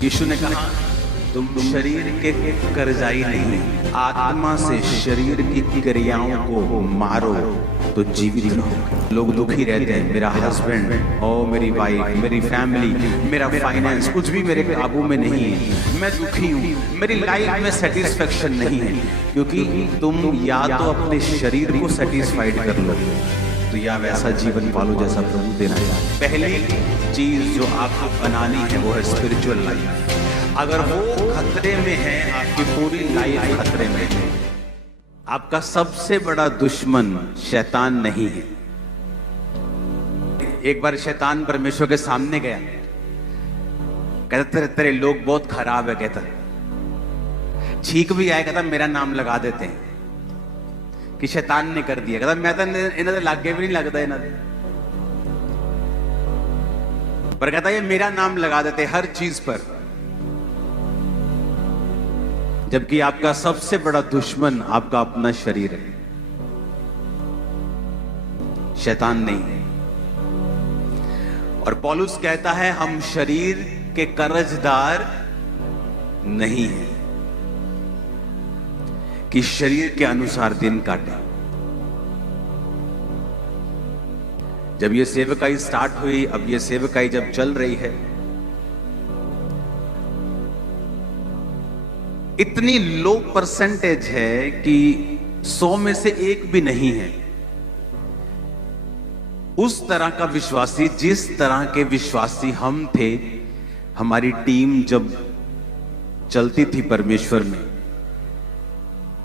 यीशु ने कहा तुम शरीर के कर्जाई नहीं, आत्मा से शरीर की क्रियाओं को मारो तो जीवित रहो। लोग दुखी रहते हैं, मेरा हस्बैंड और मेरी वाइफ, मेरी फैमिली, मेरा फाइनेंस कुछ भी मेरे काबू में नहीं है, मैं दुखी हूँ, मेरी लाइफ में सेटिस्फेक्शन नहीं है। क्योंकि तुम या तो अपने शरीर को सेटिस्फाइड कर लो तो या वैसा जीवन पालो जैसा प्रभु देना चाहते। पहली चीज जो आपको बनानी है वो है स्पिरिचुअल लाइफ। अगर वो खतरे में है, आपकी पूरी लाइफ खतरे में है। आपका सबसे बड़ा दुश्मन शैतान नहीं है। एक बार शैतान परमेश्वर के सामने गया, कहता तेरे लोग बहुत खराब है, कहता छींक भी आया, कहता मेरा नाम लगा देते हैं कि शैतान ने कर दिया। कहता मैं तो इन्हों के लागे भी नहीं लगता इन्हों पर, कहता ये मेरा नाम लगा देते हर चीज पर। जबकि आपका सबसे बड़ा दुश्मन आपका अपना शरीर है, शैतान नहीं है। और पौलुस कहता है हम शरीर के कर्जदार नहीं हैं कि शरीर के अनुसार दिन काटे। जब ये सेवकाई स्टार्ट हुई, अब ये सेवकाई जब चल रही है, इतनी लो परसेंटेज है कि 100 में से एक भी नहीं है उस तरह का विश्वासी जिस तरह के विश्वासी हम थे। हमारी टीम जब चलती थी परमेश्वर में,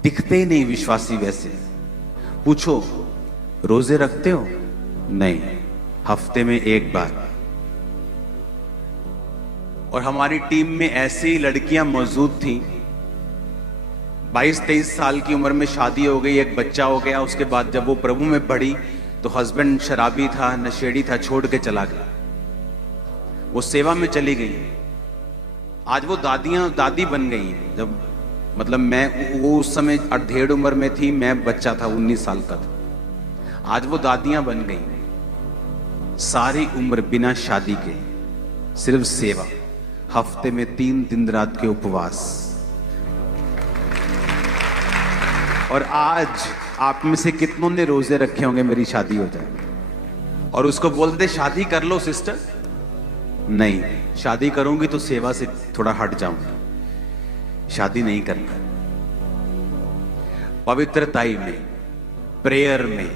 दिखते ही नहीं विश्वासी वैसे। पूछो रोजे रखते हो? नहीं, हफ्ते में एक बार। और हमारी टीम में ऐसी लड़कियां मौजूद थी, 22-23 साल की उम्र में शादी हो गई, एक बच्चा हो गया। उसके बाद जब वो प्रभु में बढ़ी तो हस्बैंड शराबी था, नशेड़ी था, छोड़ के चला गया, वो सेवा में चली गई। आज वो दादी बन गई। जब मतलब मैं वो उस समय 1.5 उम्र में थी, मैं बच्चा था, 19 साल का था। आज वो दादियां बन गई। सारी उम्र बिना शादी के सिर्फ सेवा, हफ्ते में 3 दिन रात के उपवास। और आज आप में से कितनों ने रोजे रखे होंगे मेरी शादी हो जाए, और उसको बोलते शादी कर लो सिस्टर। नहीं, शादी करूंगी तो सेवा से थोड़ा हट जाऊंगा, शादी नहीं करना। पवित्रताई में, प्रेयर में,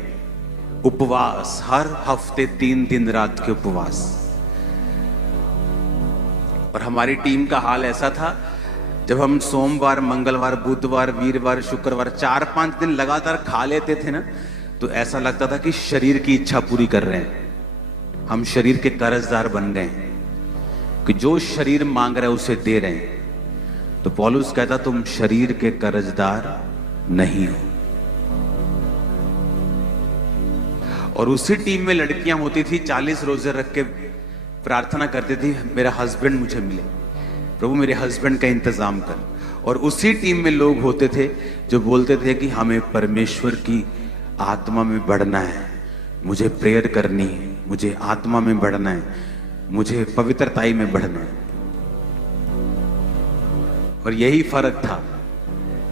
उपवास, हर हफ्ते 3 दिन रात के उपवास। और हमारी टीम का हाल ऐसा था, जब हम सोमवार, मंगलवार, बुधवार, वीरवार, शुक्रवार 4-5 दिन लगातार खा लेते थे ना, तो ऐसा लगता था कि शरीर की इच्छा पूरी कर रहे हैं। हम शरीर के कर्जदार बन गए हैं कि जो शरीर मांग रहा है उसे दे रहे हैं। तो पौलुस कहता तुम शरीर के कर्जदार नहीं हो। और उसी टीम में लड़कियां होती थी, 40 रोजे रख के प्रार्थना करती थी मेरा हस्बैंड मुझे मिले, प्रभु मेरे हस्बैंड का इंतजाम कर। और उसी टीम में लोग होते थे जो बोलते थे कि हमें परमेश्वर की आत्मा में बढ़ना है, मुझे प्रेयर करनी है, मुझे आत्मा में बढ़ना है, मुझे पवित्रताई में बढ़ना है। और यही फर्क था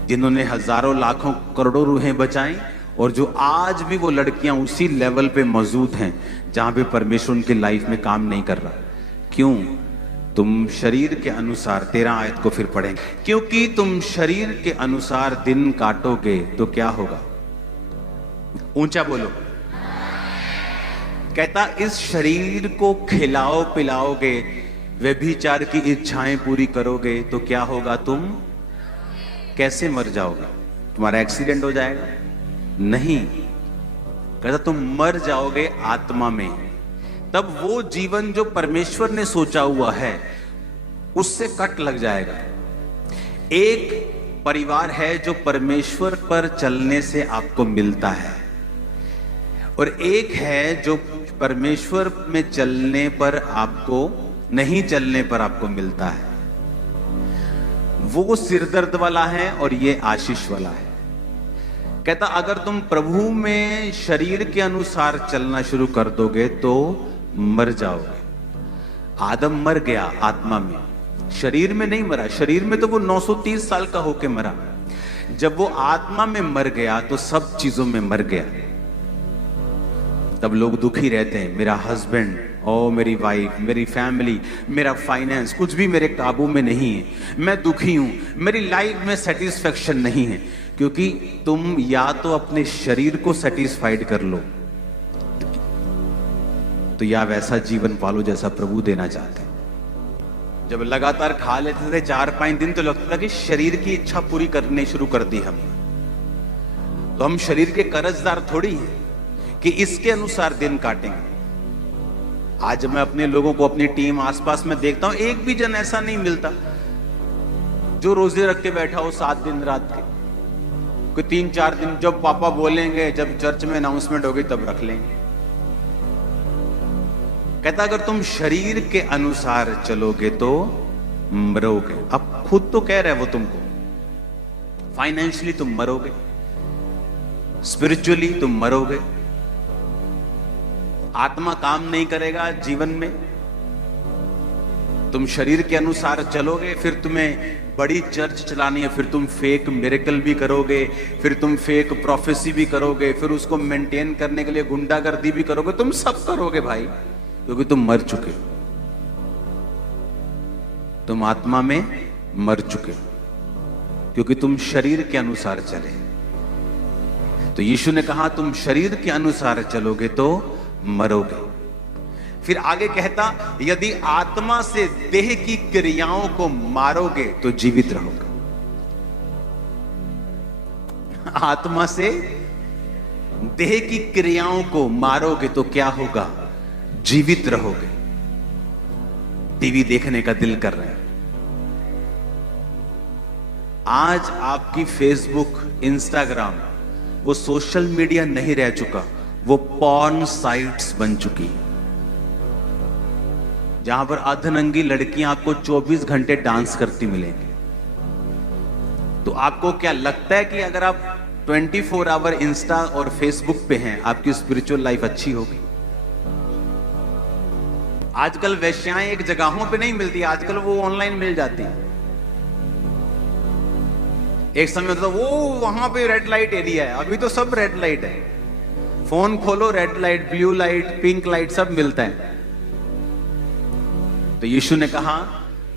जिन्होंने हजारों लाखों करोड़ों रूहें बचाई, और जो आज भी वो लड़कियां उसी लेवल पे मौजूद हैं जहां पे परमेश्वर उनकी लाइफ में काम नहीं कर रहा। क्यों? तुम शरीर के अनुसार, 13 आयत को फिर पढ़ेंगे, क्योंकि तुम शरीर के अनुसार दिन काटोगे तो क्या होगा? ऊंचा बोलो। कहता इस शरीर को खिलाओ पिलाओगे, व्यभिचार की इच्छाएं पूरी करोगे तो क्या होगा? तुम कैसे मर जाओगे? तुम्हारा एक्सीडेंट हो जाएगा? नहीं, कहता तुम मर जाओगे आत्मा में। तब वो जीवन जो परमेश्वर ने सोचा हुआ है उससे कट लग जाएगा। एक परिवार है जो परमेश्वर पर चलने से आपको मिलता है, और एक है जो परमेश्वर में चलने पर आपको, नहीं चलने पर आपको मिलता है। वो सिरदर्द वाला है और ये आशीष वाला है। कहता अगर तुम प्रभु में शरीर के अनुसार चलना शुरू कर दोगे तो मर जाओगे। आदम मर गया आत्मा में, शरीर में नहीं मरा, शरीर में तो वो 930 साल का होके मरा। जब वो आत्मा में मर गया तो सब चीजों में मर गया। तब लोग दुखी रहते हैं, मेरा हस्बैंड और मेरी वाइफ, मेरी फैमिली, मेरा फाइनेंस, कुछ भी मेरे काबू में नहीं है, मैं दुखी हूं, मेरी लाइफ में सेटिस्फेक्शन नहीं है। क्योंकि तुम या तो अपने शरीर को सेटिस्फाइड कर लो, तो या वैसा जीवन पालो जैसा प्रभु देना चाहते हैं। जब लगातार खा लेते थे 4-5 दिन तो लगता था कि शरीर की इच्छा पूरी करने शुरू कर दी हम, तो हम शरीर के कर्जदार थोड़ी हैं कि इसके अनुसार दिन काटेंगे। आज मैं अपने लोगों को, अपनी टीम आसपास में देखता हूं, एक भी जन ऐसा नहीं मिलता जो रोजे रख के बैठा हो 7 दिन रात के। कोई 3-4 दिन जब पापा बोलेंगे, जब चर्च में अनाउंसमेंट होगी तब रख लेंगे। कहता अगर तुम शरीर के अनुसार चलोगे तो मरोगे। अब खुद तो कह रहे वो तुमको, फाइनेंशियली तुम मरोगे, स्पिरिचुअली तुम मरोगे, आत्मा काम नहीं करेगा जीवन में। तुम शरीर के अनुसार चलोगे, फिर तुम्हें बड़ी चर्च चलानी है, फिर तुम फेक मिरेकल भी करोगे, फिर तुम फेक प्रोफेसी भी करोगे, फिर उसको मेंटेन करने के लिए गुंडागर्दी भी करोगे, तुम सब करोगे भाई, क्योंकि तुम मर चुके हो, तुम आत्मा में मर चुके हो, क्योंकि तुम शरीर के अनुसार चले। तो यीशु ने कहा तुम शरीर के अनुसार चलोगे तो मरोगे। फिर आगे कहता यदि आत्मा से देह की क्रियाओं को मारोगे तो जीवित रहोगे। आत्मा से देह की क्रियाओं को मारोगे तो क्या होगा? जीवित रहोगे। टीवी देखने का दिल कर रहे हैं, आज आपकी फेसबुक, इंस्टाग्राम वो सोशल मीडिया नहीं रह चुका, वो पॉर्न साइट्स बन चुकी, जहां पर अर्धनंगी लड़कियां आपको 24 घंटे डांस करती मिलेंगी। तो आपको क्या लगता है कि अगर आप 24 आवर इंस्टा और फेसबुक पे हैं, आपकी स्पिरिचुअल लाइफ अच्छी होगी? आजकल वेश्याएं एक जगहों पे नहीं मिलती, आजकल वो ऑनलाइन मिल जाती है। एक समय होता वो वहां पे रेड लाइट एरिया है, अभी तो सब रेड लाइट है। फोन खोलो, red light, blue light, pink light सब मिलता है। तो यीशु ने कहा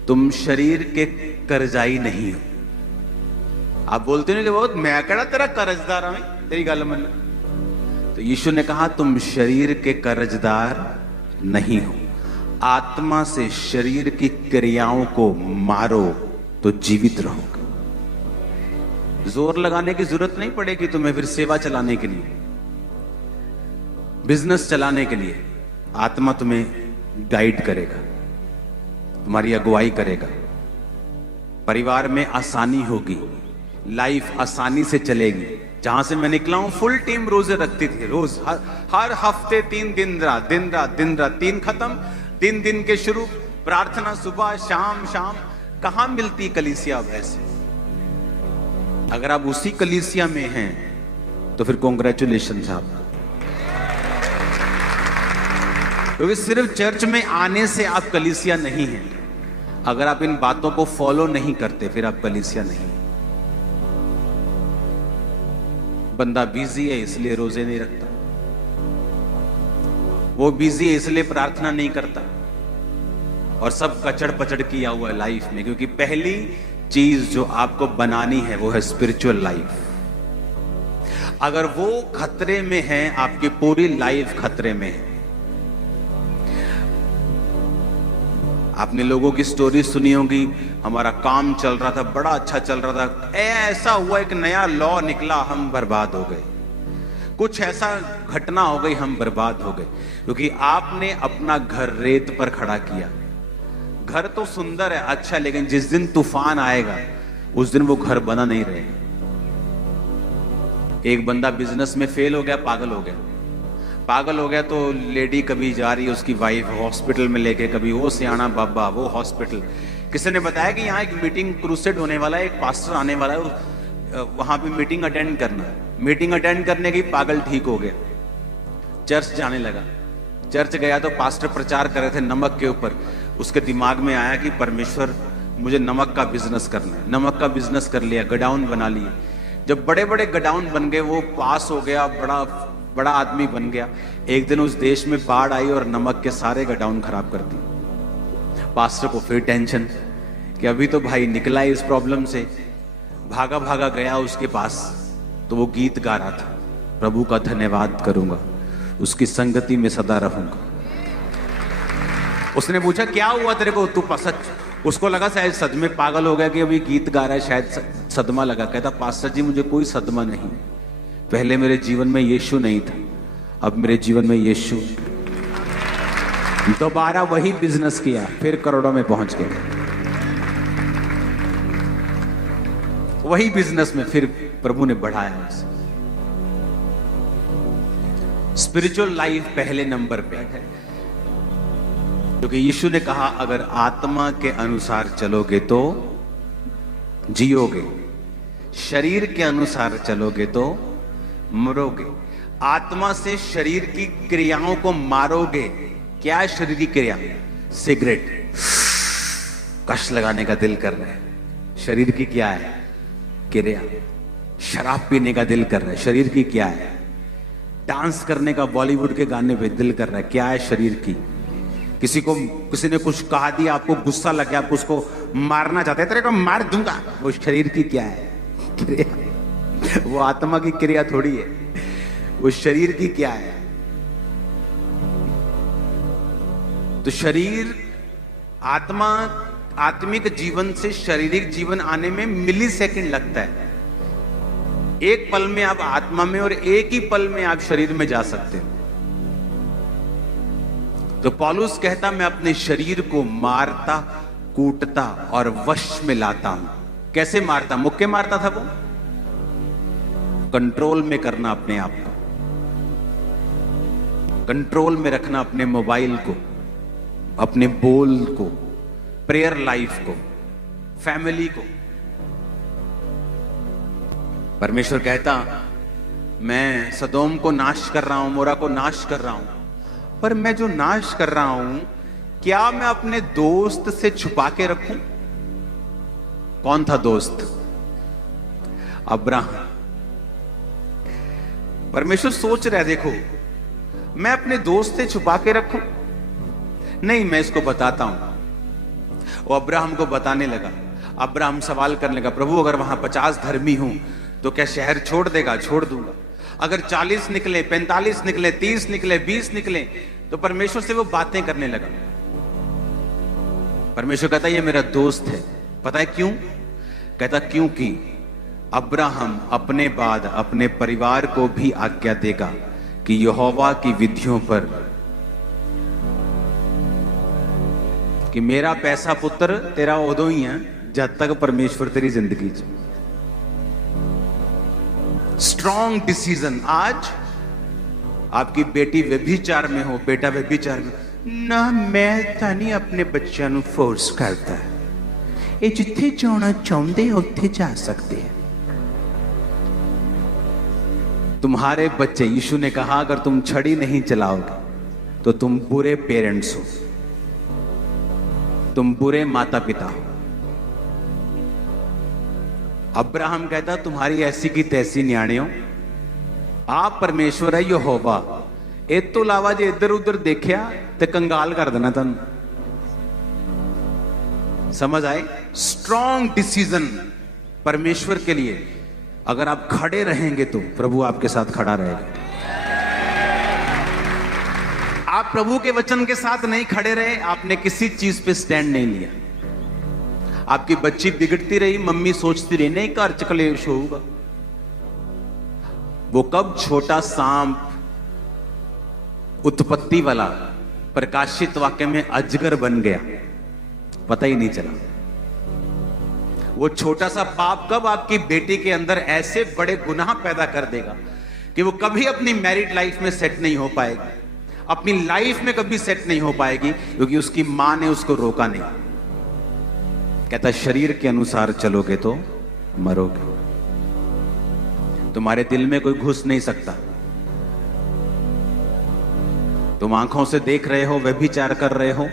तुम शरीर के कर्जाई नहीं हो। आप बोलते हो कि बहुत मैं कड़ा तेरा कर्जदार हूं, तेरी गल मन। तो यीशु ने कहा तुम शरीर के कर्जदार नहीं हो, आत्मा से शरीर की क्रियाओं को मारो तो जीवित रहोगे। जोर लगाने की जरूरत नहीं पड़ेगी तुम्हें फिर सेवा चलाने के लिए, बिजनेस चलाने के लिए। आत्मा तुम्हें गाइड करेगा, तुम्हारी अगुवाई करेगा, परिवार में आसानी होगी, लाइफ आसानी से चलेगी। जहां से मैं निकला हूं फुल टीम रोजे रखती थी, रोज हर हफ्ते 3 दिन रात, दिन रात, दिन रात, 3 खत्म, 3 दिन के शुरू, प्रार्थना सुबह शाम शाम। कहां मिलती कलीसिया अब ऐसे? अगर आप उसी कलीसिया में हैं तो फिर कॉन्ग्रेचुलेशन साहब, क्योंकि सिर्फ चर्च में आने से आप कलीसिया नहीं हैं। अगर आप इन बातों को फॉलो नहीं करते फिर आप कलीसिया नहीं। बंदा बिजी है इसलिए रोजे नहीं रखता, वो बिजी है इसलिए प्रार्थना नहीं करता, और सब कचड़ पचड़ किया हुआ है लाइफ में। क्योंकि पहली चीज जो आपको बनानी है वो है स्पिरिचुअल लाइफ। अगर वो खतरे में है, आपकी पूरी लाइफ खतरे में है। आपने लोगों की स्टोरी सुनी होगी, हमारा काम चल रहा था, बड़ा अच्छा चल रहा था, ऐसा हुआ एक नया लॉ निकला, हम बर्बाद हो गए। कुछ ऐसा घटना हो गई, हम बर्बाद हो गए, क्योंकि आपने अपना घर रेत पर खड़ा किया। घर तो सुंदर है, अच्छा, लेकिन जिस दिन तूफान आएगा उस दिन वो घर बना नहीं रहेगा। एक बंदा बिजनेस में फेल हो गया, पागल हो गया। पागल हो गया तो लेडी कभी जा रही है उसकी वाइफ हॉस्पिटल में लेके, कभी वो सियाना बाबा वो हॉस्पिटल। किसी ने बताया कि यहाँ एक मीटिंग क्रूसेड होने वाला है, एक पास्टर आने वाला है, वहां पे मीटिंग अटेंड करना। मीटिंग अटेंड करने की पागल ठीक हो गया, चर्च जाने लगा। चर्च गया तो पास्टर प्रचार कर रहे थे नमक के ऊपर। उसके दिमाग में आया कि परमेश्वर मुझे नमक का बिजनेस करना है। नमक का बिजनेस कर लिया, गोडाउन बना लिए। जब बड़े बड़े गोडाउन बन गए, वो पास हो गया, बड़ा बड़ा आदमी बन गया। एक दिन उस देश में बाढ़ आई और नमक के सारे गोडाउन खराब कर दी। पास्टर को फिर टेंशन कि अभी तो भाई निकला है इस प्रॉब्लम से। भागा भागा गया उसके पास, तो वो गीत गा रहा था, प्रभु का धन्यवाद करूंगा, उसकी संगति में सदा रहूंगा। उसने पूछा क्या हुआ तेरे को, तू सच? उसको लगा शायद सदमे, पागल हो गया कि अभी गीत गा रहा है, शायद सदमा लगा। कहता पास्टर जी मुझे कोई सदमा नहीं, पहले मेरे जीवन में यीशु नहीं था, अब मेरे जीवन में यीशु। दोबारा वही बिजनेस किया, फिर करोड़ों में पहुंच गए। वही बिजनेस में फिर प्रभु ने बढ़ाया उसे। स्पिरिचुअल लाइफ पहले नंबर पे है, क्योंकि यीशु ने कहा अगर आत्मा के अनुसार चलोगे तो जियोगे, शरीर के अनुसार चलोगे तो मरोगे। आत्मा से शरीर की क्रियाओं को मारोगे। क्या है शरीर की क्रिया? सिगरेट, कश लगाने का दिल कर रहा है, शरीर की क्या है क्रिया? शराब पीने का दिल कर रहा है, शरीर की क्या है? डांस करने का बॉलीवुड के गाने पे दिल कर रहा है, क्या है शरीर की? किसी ने कुछ कहा दिया, आपको गुस्सा लग गया, आप उसको मारना चाहते हैं, तेरे को मार दूंगा, वो शरीर की क्या है क्रिया? वो आत्मा की क्रिया थोड़ी है, वो शरीर की क्या है? तो शरीर, आत्मा, आत्मिक जीवन से शारीरिक जीवन आने में मिली सेकंड लगता है। एक पल में आप आत्मा में और एक ही पल में आप शरीर में जा सकते हैं। तो पौलुस कहता मैं अपने शरीर को मारता, कूटता और वश में लाता हूं। कैसे मारता? मुक्के मारता था वो। कंट्रोल में करना अपने आप को, कंट्रोल में रखना अपने मोबाइल को, अपने बोल को, प्रेयर लाइफ को, फैमिली को। परमेश्वर कहता मैं सदोम को नाश कर रहा हूं, मोरा को नाश कर रहा हूं, पर मैं जो नाश कर रहा हूं क्या मैं अपने दोस्त से छुपा के रखूं? कौन था दोस्त? अब्राहम। परमेश्वर सोच रहा है देखो, मैं अपने दोस्त से छुपा के रखूं? नहीं, मैं इसको बताता हूं। वो अब्राहम को बताने लगा। अब्राहम सवाल करने लगा, प्रभु अगर वहां 50 धर्मी हूं तो क्या शहर छोड़ देगा? छोड़ दूंगा। अगर 40 निकले, 45 निकले, 30 निकले, 20 निकले, तो परमेश्वर से वो बातें करने लगा। परमेश्वर कहता ये मेरा दोस्त है। पता है क्यों? कहता क्योंकि अब्राहम अपने बाद अपने परिवार को भी आज्ञा देगा कि यहोवा की विधियों पर, कि मेरा पैसा पुत्र तेरा उदों ही है जब तक परमेश्वर तेरी जिंदगी च। Strong decision. आज आपकी बेटी व्यभिचार में हो, बेटा व्यभिचार में ना, मैं तानी अपने बच्चों ਨੂੰ फोर्स करता है, ये जिथे जाना चाहते हैं उत्थे जा सकते हैं। तुम्हारे बच्चे, यीशु ने कहा अगर तुम छड़ी नहीं चलाओगे तो तुम बुरे पेरेंट्स हो, तुम बुरे माता पिता हो। अब्राहम कहता तुम्हारी ऐसी की तैसी न्याणियों, आप परमेश्वर है यहोवा, इस तो इलावा जे इधर उधर देखिया तो कंगाल कर देना तुम। समझ आए? स्ट्रॉन्ग डिसीजन परमेश्वर के लिए। अगर आप खड़े रहेंगे तो प्रभु आपके साथ खड़ा रहेगा। आप प्रभु के वचन के साथ नहीं खड़े रहे, आपने किसी चीज पे स्टैंड नहीं लिया। आपकी बच्ची बिगड़ती रही, मम्मी सोचती रही नहीं घर च कलेश होगा। वो कब छोटा सांप उत्पत्ति वाला प्रकाशित वाक्य में अजगर बन गया पता ही नहीं चला। वो छोटा सा पाप कब आपकी बेटी के अंदर ऐसे बड़े गुनाह पैदा कर देगा कि वो कभी अपनी मैरिड लाइफ में सेट नहीं हो पाएगी, अपनी लाइफ में कभी सेट नहीं हो पाएगी, क्योंकि उसकी मां ने उसको रोका नहीं। कहता शरीर के अनुसार चलोगे तो मरोगे। तुम्हारे दिल में कोई घुस नहीं सकता। तुम आंखों से देख रहे हो, व्यभिचार कर रहे हो,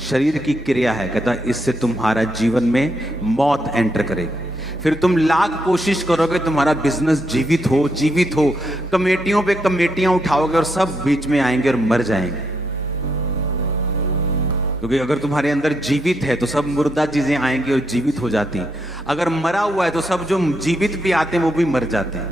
शरीर की क्रिया है, कहता इससे तुम्हारा जीवन में मौत एंटर करेगी। फिर तुम लाख कोशिश करोगे तुम्हारा बिजनेस जीवित हो, कमेटियों पे कमेटियां उठाओगे और सब बीच में आएंगे और मर जाएंगे। क्योंकि अगर तुम्हारे अंदर जीवित है तो सब मुर्दा चीजें आएंगी और जीवित हो जाती हैं। अगर मरा हुआ है तो सब जो जीवित भी आते हैं वो भी मर जाते हैं।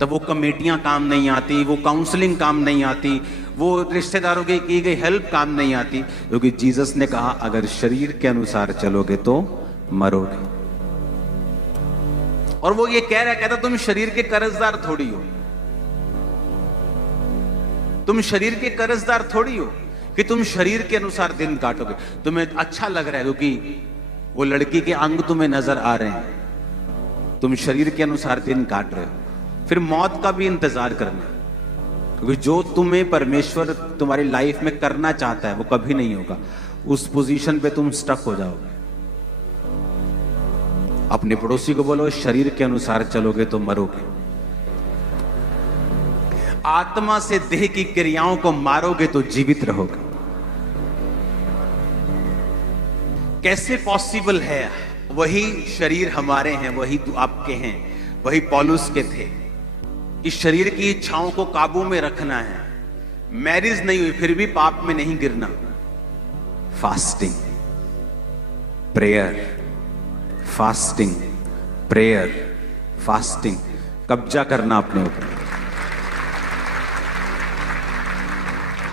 तब वो कमेटियां काम नहीं आती, वो काउंसलिंग काम नहीं आती, वो रिश्तेदारों की गई हेल्प काम नहीं आती। क्योंकि जीसस ने कहा अगर शरीर के अनुसार चलोगे तो मरोगे। और वो ये कह रहा, कहता तुम शरीर के कर्जदार थोड़ी हो, तुम शरीर के कर्जदार थोड़ी हो कि तुम शरीर के अनुसार दिन काटोगे। तुम्हें अच्छा लग रहा है क्योंकि वो लड़की के अंग तुम्हें नजर आ रहे हैं, तुम शरीर के अनुसार दिन काट रहे हो। फिर मौत का भी इंतजार करना, क्योंकि जो तुम्हें परमेश्वर तुम्हारी लाइफ में करना चाहता है वो कभी नहीं होगा। उस पोजीशन पे तुम स्टक हो जाओगे। अपने पड़ोसी को बोलो शरीर के अनुसार चलोगे तो मरोगे। आत्मा से देह की क्रियाओं को मारोगे तो जीवित रहोगे। कैसे पॉसिबल है? वही शरीर हमारे हैं, वही आपके हैं, वही पौलुस के थे। इस शरीर की इच्छाओं को काबू में रखना है। मैरिज नहीं हुई फिर भी पाप में नहीं गिरना। Fasting, prayer, fasting, prayer, fasting, कब्जा करना अपने ऊपर।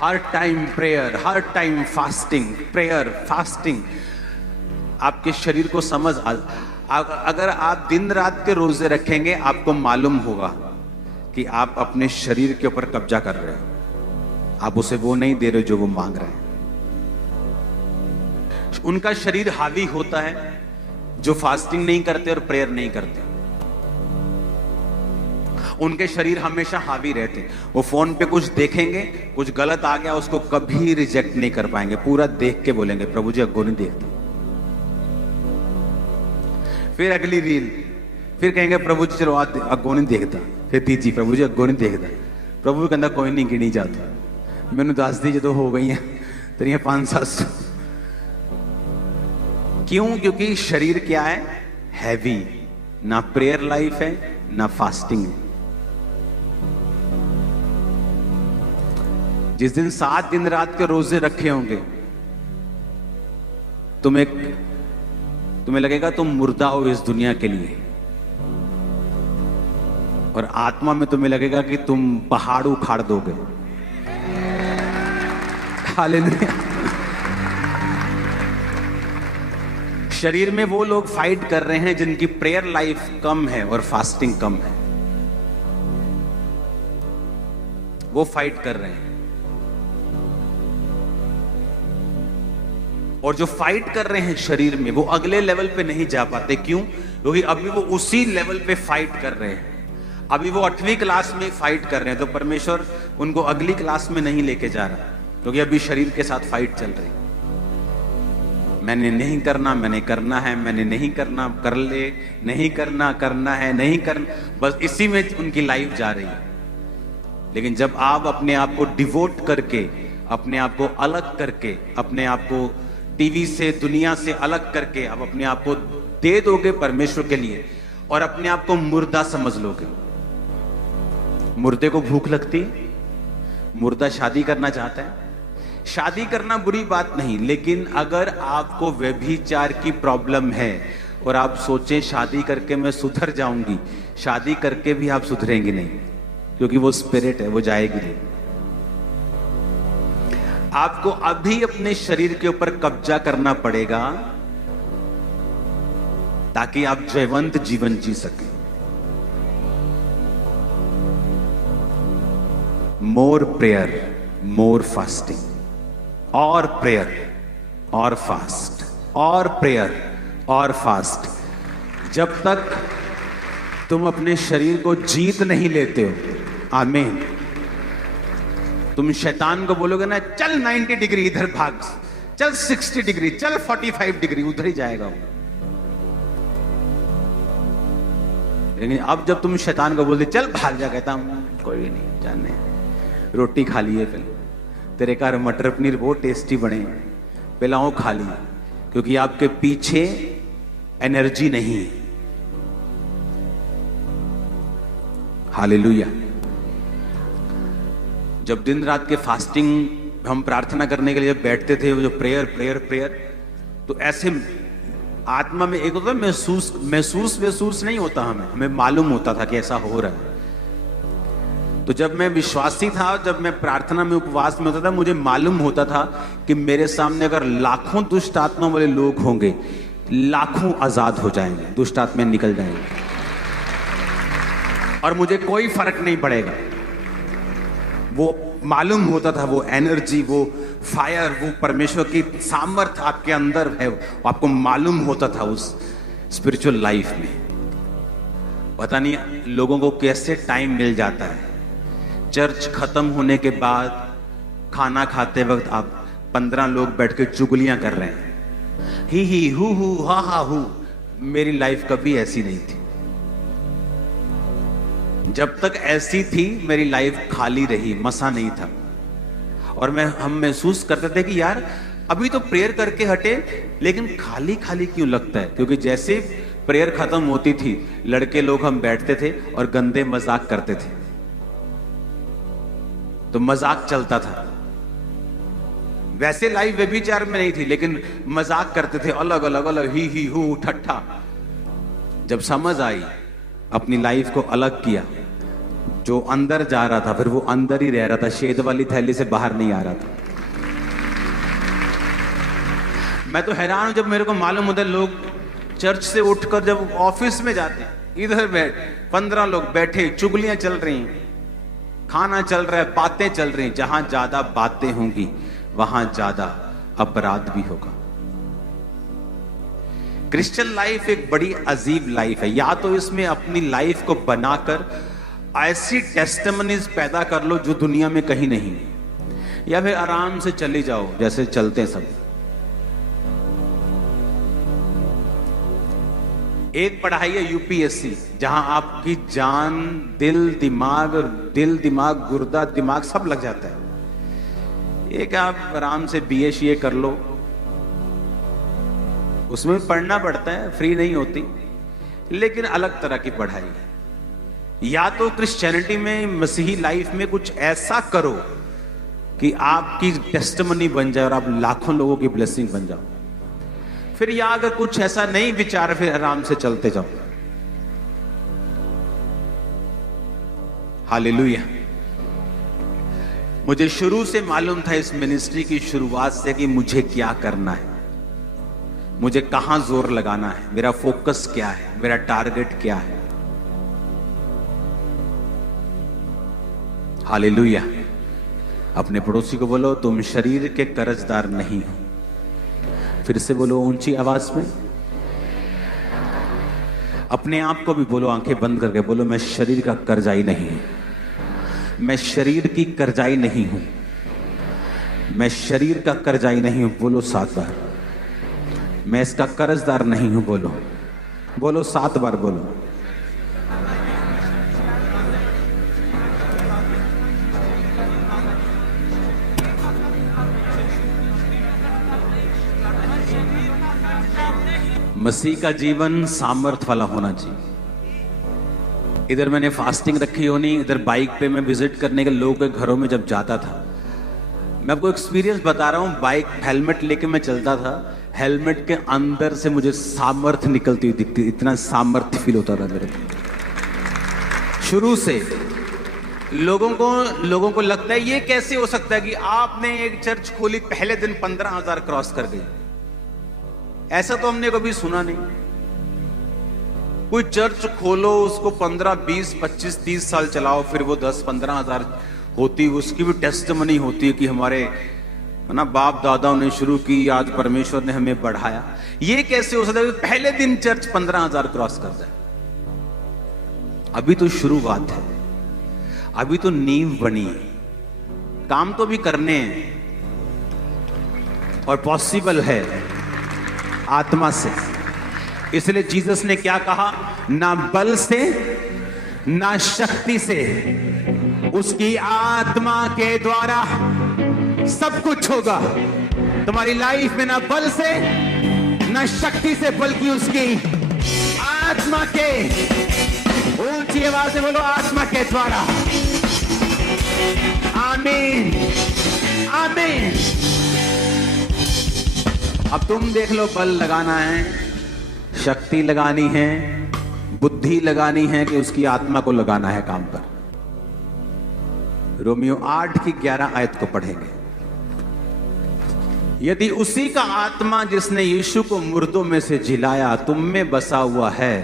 हर टाइम प्रेयर, हर टाइम फास्टिंग, प्रेयर, फास्टिंग। आपके शरीर को समझ अगर आप दिन रात के रोजे रखेंगे आपको मालूम होगा कि आप अपने शरीर के ऊपर कब्जा कर रहे हो। आप उसे वो नहीं दे रहे जो वो मांग रहे हैं। उनका शरीर हावी होता है जो फास्टिंग नहीं करते और प्रेयर नहीं करते। उनके शरीर हमेशा हावी रहते। वो फोन पे कुछ देखेंगे, कुछ गलत आ गया उसको कभी रिजेक्ट नहीं कर पाएंगे। पूरा देख के बोलेंगे प्रभु जी अग्गो नहीं देखते। फिर अगली रील, फिर कहेंगे प्रभु जी चलो आज अग्गो नहीं देखता। फिर तीजी प्रभु जी अग्गो नहीं देखता। प्रभु कहता कोई नहीं गिनी जाता। मैंने दस दी जो हो गई है तेरिया 500-700। क्यों? क्योंकि शरीर क्या है? हैवी। ना प्रेयर लाइफ है ना फास्टिंग है। जिस दिन 7 दिन रात के रोजे रखे होंगे तुम्हें लगेगा तुम मुर्दा हो इस दुनिया के लिए, और आत्मा में तुम्हें लगेगा कि तुम पहाड़ उखाड़ दोगे। हालेलुया। शरीर में वो लोग फाइट कर रहे हैं जिनकी प्रेयर लाइफ कम है और फास्टिंग कम है। वो फाइट कर रहे हैं। और जो फाइट कर रहे हैं शरीर में वो अगले लेवल पे नहीं जा पाते। क्यों? क्योंकि अभी वो उसी लेवल पे फाइट कर रहे हैं। अभी वो 8वीं क्लास में फाइट कर रहे हैं, तो परमेश्वर उनको अगली क्लास में नहीं लेके जा रहा, क्योंकि अभी शरीर के साथ फाइट चल रही। मैंने नहीं करना, मैंने करना है, मैंने नहीं करना, कर ले, नहीं करना, करना है, नहीं करना, बस इसी में उनकी लाइफ जा रही है। लेकिन जब आप अपने आप को डिवोट करके, अपने आप को अलग करके, अपने आप को टीवी से, दुनिया से अलग करके आप अपने आप को दे दोगे परमेश्वर के लिए और अपने आप को मुर्दा समझ लोगे। मुर्दे को भूख लगती है, मुर्दा शादी करना चाहता है। शादी करना बुरी बात नहीं, लेकिन अगर आपको व्यभिचार की प्रॉब्लम है और आप सोचें शादी करके मैं सुधर जाऊंगी, शादी करके भी आप सुधरेंगे नहीं, क्योंकि वो स्पिरिट है, वो जाएगी नहीं। आपको अभी अपने शरीर के ऊपर कब्जा करना पड़ेगा ताकि आप जयवंत जीवन जी सकें। मोर प्रेयर, मोर फास्टिंग, और प्रेयर और फास्ट, और प्रेयर और फास्ट। जब तक तुम अपने शरीर को जीत नहीं लेते हो, आमीन। तुम शैतान को बोलोगे ना चल 90 डिग्री इधर भाग, चल 60 डिग्री, चल 45 डिग्री, उधर ही जाएगा वो। लेकिन अब जब तुम शैतान को बोलते चल भाग जा, कहता हूं कोई नहीं, जाने रोटी खा लिए, फिर तेरे घर मटर पनीर बहुत टेस्टी बने, पिलाओ खा ली, क्योंकि आपके पीछे एनर्जी नहीं है। हालेलुया। जब दिन रात के फास्टिंग हम प्रार्थना करने के लिए जब बैठते थे, वो जो प्रेयर, तो ऐसे आत्मा में एक होता महसूस नहीं होता, हमें मालूम होता था कि ऐसा हो रहा है। तो जब मैं विश्वासी था, जब मैं प्रार्थना में उपवास में होता था, मुझे मालूम होता था कि मेरे सामने अगर लाखों दुष्ट आत्मा वाले लोग होंगे, लाखों आजाद हो जाएंगे, दुष्ट आत्मा निकल जाएंगे और मुझे कोई फर्क नहीं पड़ेगा। वो मालूम होता था, वो एनर्जी, वो फायर, वो परमेश्वर की सामर्थ्य आपके अंदर है, वो आपको मालूम होता था उस स्पिरिचुअल लाइफ में। पता नहीं लोगों को कैसे टाइम मिल जाता है। चर्च खत्म होने के बाद खाना खाते वक्त आप 15 लोग बैठ के चुगलियां कर रहे हैं, ही हु हा हु। मेरी लाइफ कभी ऐसी नहीं थी। जब तक ऐसी थी मेरी लाइफ खाली रही, मसा नहीं था। और हम महसूस करते थे कि यार अभी तो प्रेयर करके हटे, लेकिन खाली खाली क्यों लगता है। क्योंकि जैसे प्रेयर खत्म होती थी, लड़के लोग हम बैठते थे और गंदे मजाक करते थे। तो मजाक चलता था। वैसे लाइफ व्यभिचार में नहीं थी, लेकिन मजाक करते थे, अलग अलग ही हु ठट्ठा। जब समझ आई, अपनी लाइफ को अलग किया, जो अंदर जा रहा था फिर वो अंदर ही रह रहा था, शेद वाली थैली से बाहर नहीं आ रहा था। मैं तो हैरान हूं, जब मेरे को मालूम होता है लोग चर्च से उठकर जब ऑफिस में जाते हैं, इधर बैठ 15 लोग बैठे, चुगलियां चल रही हैं, खाना चल रहा है, बातें चल रही हैं। जहां ज्यादा बातें होंगी वहां ज्यादा अपराध भी होगा। क्रिश्चियन लाइफ एक बड़ी अजीब लाइफ है। या तो इसमें अपनी लाइफ को बनाकर ऐसी टेस्टिमनीज पैदा कर लो जो दुनिया में कहीं नहीं, या फिर आराम से चले जाओ जैसे चलते हैं सब। एक पढ़ाई है यूपीएससी, जहां आपकी जान, दिल दिमाग, गुर्दा, दिमाग सब लग जाता है। एक आप आराम से बीए कर लो, उसमें पढ़ना पड़ता है, फ्री नहीं होती, लेकिन अलग तरह की पढ़ाई है। या तो क्रिश्चियनिटी में, मसीही लाइफ में कुछ ऐसा करो कि आपकी टेस्टिमनी बन जाए और आप लाखों लोगों की ब्लेसिंग बन जाओ। फिर या अगर कुछ ऐसा नहीं विचार, फिर आराम से चलते जाओ। हालेलुया। मुझे शुरू से मालूम था इस मिनिस्ट्री की शुरुआत से कि मुझे क्या करना है, मुझे कहां जोर लगाना है, मेरा फोकस क्या है, मेरा टारगेट क्या है। हालेलुया। अपने पड़ोसी को बोलो, तुम शरीर के कर्जदार नहीं हो। फिर से बोलो ऊंची आवाज में। अपने आप को भी बोलो, आंखें बंद करके बोलो, मैं शरीर का कर्जाई नहीं हूं, मैं शरीर की कर्जाई नहीं हूं, मैं शरीर का कर्जाई नहीं हूं। बोलो 7 बार। मैं इसका कर्जदार नहीं हूं। बोलो 7 बार बोलो। मसीह का जीवन सामर्थ वाला होना चाहिए। इधर मैंने फास्टिंग रखी होनी, इधर बाइक पे मैं विजिट करने के लोगों के घरों में जब जाता था, मैं आपको एक्सपीरियंस बता रहा हूं। बाइक हेलमेट लेके मैं चलता था, हेलमेट के अंदर से मुझे सामर्थ निकलती हुई दिखती, इतना सामर्थ फील होता था मेरे को। शुरू से लोगों को लगता है ये कैसे हो सकता है कि आपने एक चर्च खोली, पहले दिन 15,000 क्रॉस कर गई। ऐसा तो हमने कभी सुना नहीं। कोई चर्च खोलो, उसको 15, 20, 25, 30 साल चलाओ, फिर वो 10-15 हजार होती, उसकी भी टेस्टिमनी होती है कि हमारे ना बाप दादाओं ने शुरू की, आज परमेश्वर ने हमें बढ़ाया। ये कैसे हो सकता है पहले दिन चर्च 15,000 क्रॉस कर जाए? अभी तो शुरुआत है, अभी तो नींव बनी है, काम तो भी करने हैं और पॉसिबल है आत्मा से। इसलिए जीसस ने क्या कहा? ना बल से ना शक्ति से, उसकी आत्मा के द्वारा सब कुछ होगा तुम्हारी लाइफ में, ना बल से ना शक्ति से, बल्कि उसकी आत्मा के, ऊंची आवाज से बोलो, आत्मा के द्वारा। आमीन आमीन। अब तुम देख लो, बल लगाना है, शक्ति लगानी है, बुद्धि लगानी है कि उसकी आत्मा को लगाना है काम पर। रोमियो 8:11 आयत को पढ़ेंगे। यदि उसी का आत्मा जिसने यीशु को मुर्दों में से जिलाया तुम में बसा हुआ है,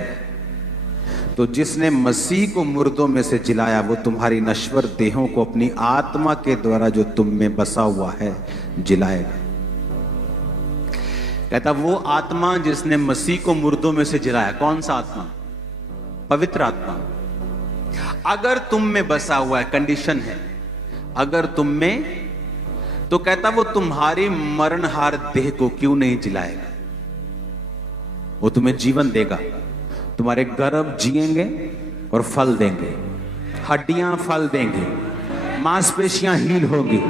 तो जिसने मसीह को मुर्दों में से जिलाया वो तुम्हारी नश्वर देहों को अपनी आत्मा के द्वारा जो तुम में बसा हुआ है जिलाएगा। कहता वो आत्मा जिसने मसीह को मुर्दों में से जिलाया, कौन सा आत्मा? पवित्र आत्मा। अगर तुम में बसा हुआ है, कंडीशन है, अगर तुम में, तो कहता वो तुम्हारी मरणहार देह को क्यों नहीं जिलाएगा? वो तुम्हें जीवन देगा, तुम्हारे गर्भ जिएंगे और फल देंगे, हड्डियां फल देंगे, मांसपेशियां हील होगी,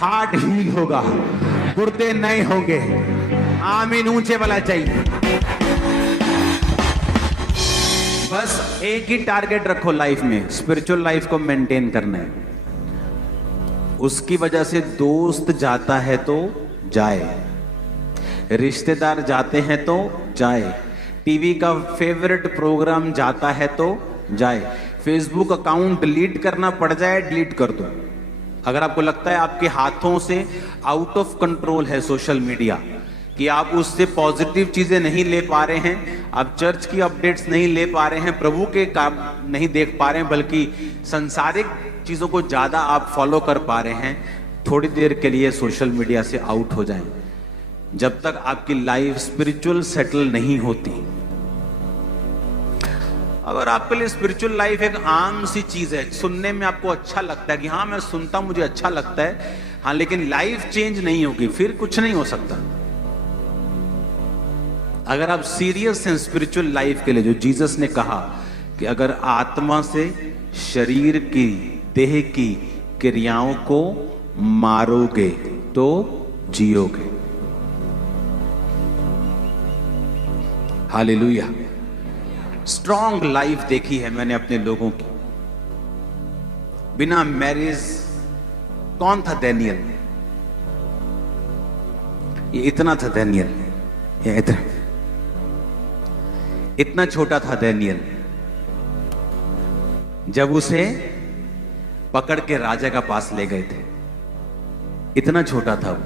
हार्ट हील होगा, गुर्दे नए होंगे। आमीन, ऊंचे वाला चाहिए। बस एक ही टारगेट रखो लाइफ में, स्पिरिचुअल लाइफ को मेंटेन करना है। उसकी वजह से दोस्त जाता है तो जाए, रिश्तेदार जाते हैं तो जाए, टीवी का फेवरेट प्रोग्राम जाता है तो जाए, फेसबुक अकाउंट डिलीट करना पड़ जाए डिलीट कर दो। अगर आपको लगता है आपके हाथों से आउट ऑफ कंट्रोल है सोशल मीडिया, कि आप उससे पॉजिटिव चीजें नहीं ले पा रहे हैं, आप चर्च की अपडेट्स नहीं ले पा रहे हैं, प्रभु के काम नहीं देख पा रहे हैं, बल्कि सांसारिक चीजों को ज्यादा आप फॉलो कर पा रहे हैं, थोड़ी देर के लिए सोशल मीडिया से आउट हो जाएं। जब तक आपकी लाइफ स्पिरिचुअल सेटल नहीं होती। अगर आपके लिए स्पिरिचुअल लाइफ एक आम सी चीज है, सुनने में आपको अच्छा लगता है कि हाँ मैं सुनता, मुझे अच्छा लगता है, हाँ, लेकिन लाइफ चेंज नहीं होगी, फिर कुछ नहीं हो सकता। अगर आप सीरियस हैं स्पिरिचुअल लाइफ के लिए, जो जीसस ने कहा कि अगर आत्मा से शरीर की, देह की क्रियाओं को मारोगे तो जियोगे। हालेलुया। स्ट्रॉन्ग लाइफ देखी है मैंने अपने लोगों की, बिना मैरिज। कौन था दानियल? ये इतना था दानियल, ये इतना छोटा था दानियल। जब उसे पकड़ के राजा का पास ले गए थे, इतना छोटा था वो।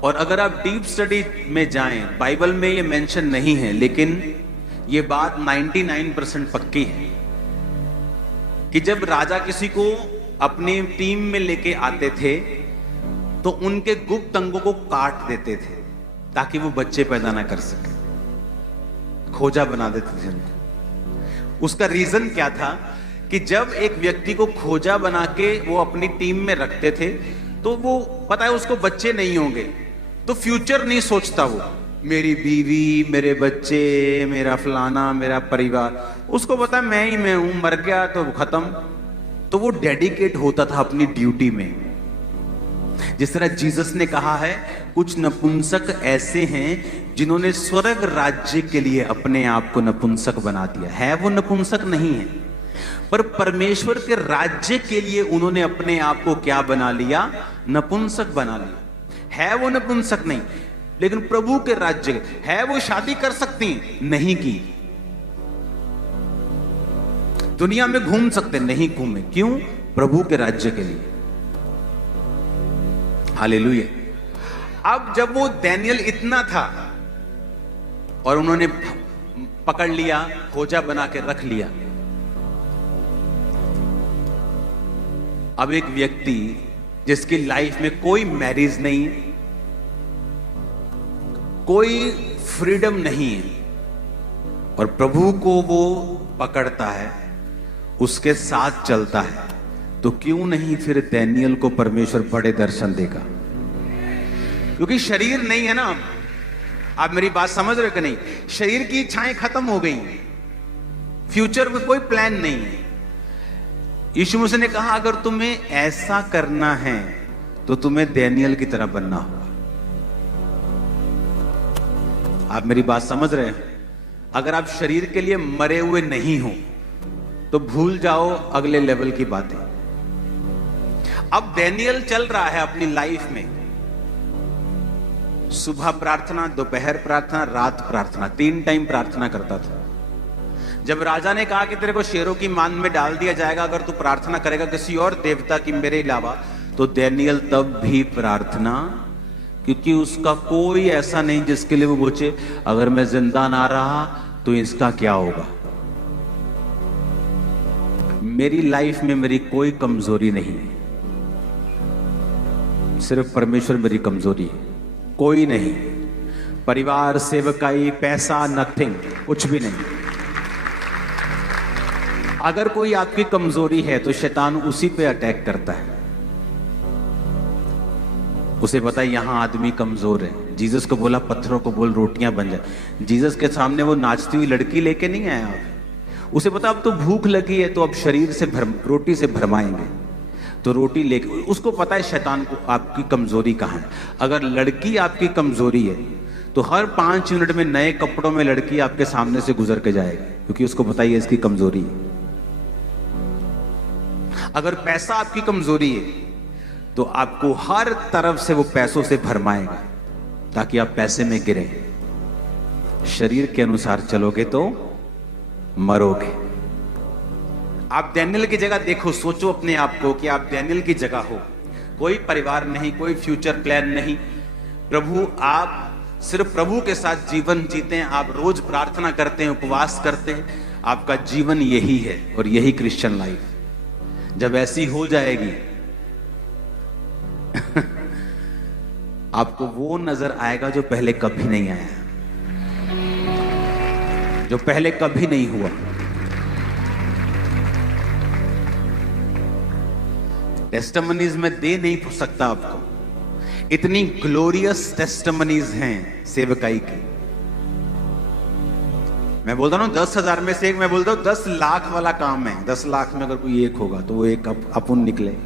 और अगर आप डीप स्टडी में जाएं, बाइबल में ये मेंशन नहीं है, लेकिन ये बात 99% पक्की है कि जब राजा किसी को अपनी टीम में लेके आते थे तो उनके गुप्त अंगों को काट देते थे ताकि वो बच्चे पैदा ना कर सके, खोजा बना देते थे उनको। उसका रीजन क्या था कि जब एक व्यक्ति को खोजा बना के वो अपनी टीम में रखते थे तो वो पता है उसको बच्चे नहीं होंगे, तो फ्यूचर नहीं सोचता वो, मेरी बीवी, मेरे बच्चे, मेरा फलाना, मेरा परिवार, उसको पता मैं ही मैं हूं, मर गया तो खत्म। तो वो डेडिकेट होता था अपनी ड्यूटी में। जिस तरह जीसस ने कहा है, कुछ नपुंसक ऐसे हैं जिन्होंने स्वर्ग राज्य के लिए अपने आप को नपुंसक बना दिया है। वो नपुंसक नहीं है, पर परमेश्वर के राज्य के लिए उन्होंने अपने आप को क्या बना लिया? नपुंसक बना लिया। है वो नपुंसक नहीं, लेकिन प्रभु के राज्य है। वो शादी कर सकती, नहीं की। दुनिया में घूम सकते, नहीं घूमे। क्यों? प्रभु के राज्य के लिए। हालेलुया। अब जब वो दानियल इतना था और उन्होंने पकड़ लिया, खोजा बना के रख लिया, अब एक व्यक्ति जिसकी लाइफ में कोई मैरिज नहीं है, कोई फ्रीडम नहीं है, और प्रभु को वो पकड़ता है, उसके साथ चलता है, तो क्यों नहीं फिर दानियल को परमेश्वर बड़े दर्शन देगा? क्योंकि शरीर नहीं है ना। आप मेरी बात समझ रहे हो कि नहीं? शरीर की इच्छाएं खत्म हो गई, फ्यूचर में कोई प्लान नहीं है। यीशु मसीह ने कहा अगर तुम्हें ऐसा करना है तो तुम्हें दानियेल की तरह बनना होगा। आप मेरी बात समझ रहे हैं? अगर आप शरीर के लिए मरे हुए नहीं हो तो भूल जाओ अगले लेवल की बातें। अब दानियेल चल रहा है अपनी लाइफ में, सुबह प्रार्थना, दोपहर प्रार्थना, रात प्रार्थना, 3 टाइम प्रार्थना करता था। जब राजा ने कहा कि तेरे को शेरों की मान में डाल दिया जाएगा अगर तू प्रार्थना करेगा किसी और देवता की मेरे अलावा, तो दानियेल तब भी प्रार्थना, क्योंकि उसका कोई ऐसा नहीं जिसके लिए वो पूछे अगर मैं जिंदा ना रहा तो इसका क्या होगा। मेरी लाइफ में मेरी कोई कमजोरी नहीं है, सिर्फ परमेश्वर मेरी कमजोरी है, कोई नहीं। परिवार, सेवकाई, पैसा, नथिंग, कुछ भी नहीं। अगर कोई आपकी कमजोरी है तो शैतान उसी पे अटैक करता है। उसे पता है यहां आदमी कमजोर है। जीसस को बोला पत्थरों को बोल रोटियां बन जाए। जीसस के सामने वो नाचती हुई लड़की लेके नहीं आया। उसे पता अब तो भूख लगी है तो अब शरीर से रोटी से भरमाएंगे, तो रोटी लेके, उसको पता है शैतान को आपकी कमजोरी कहां है। अगर लड़की आपकी कमजोरी है तो हर 5 मिनट में नए कपड़ों में लड़की आपके सामने से गुजर के जाएगी, क्योंकि उसको पता है इसकी कमजोरी है। अगर पैसा आपकी कमजोरी है तो आपको हर तरफ से वो पैसों से भरमाएगा ताकि आप पैसे में गिरे। शरीर के अनुसार चलोगे तो मरोगे। आप दानियेल की जगह देखो, सोचो अपने आप को कि आप दानियेल की जगह हो। कोई परिवार नहीं, कोई फ्यूचर प्लान नहीं। प्रभु, आप सिर्फ प्रभु के साथ जीवन जीते हैं। आप रोज प्रार्थना करते हैं, उपवास करते हैं। आपका जीवन यही है और यही क्रिश्चियन लाइफ। जब ऐसी हो जाएगी आपको वो नजर आएगा जो पहले कभी नहीं आया, जो पहले कभी नहीं हुआ। टेस्टिमनीज में दे नहीं सकता आपको, इतनी ग्लोरियस टेस्टिमनीज हैं सेवकाई की। मैं बोलता हूं 10,000 में से एक, मैं बोलता हूं 10 लाख वाला काम है। 10 लाख में अगर कोई एक होगा तो वो एक अपन निकले।